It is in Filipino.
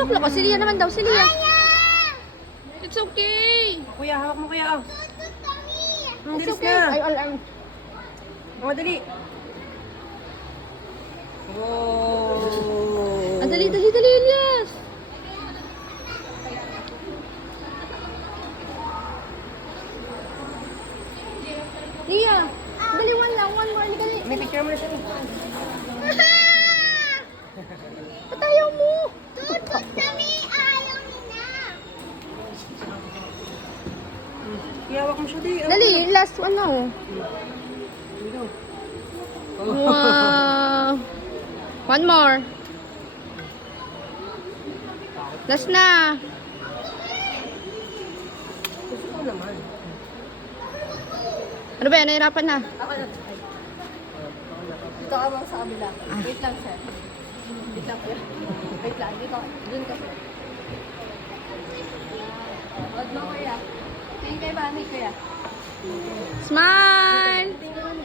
Bulaklak ka. Si Lia naman daw. Si Lia. It's okay. Kuya, hawak mo kuya. Oh. It's Bilis okay. na. Ay, alam. Mga dali. Wow. Dali, dali, dali, Elias. Lia, dali, one lang. One more. Dali. May picture mo na siya. Ba't ayaw mo? Tutut kami, ayaw nila. Kuya, hawak mo siya di. Dali, last one na oh. Dito. Wow. One more. Last na. Gusto ko naman. Ano ba yan? Nahirapan na. Ako na. Dito ka bang sa kabila? Wait lang, sir. Wait lang, sir. Wait lang. Dito. Dun ka, sir. Huwag mo, kuya. Tingin kayo ba? Kuya. Smile!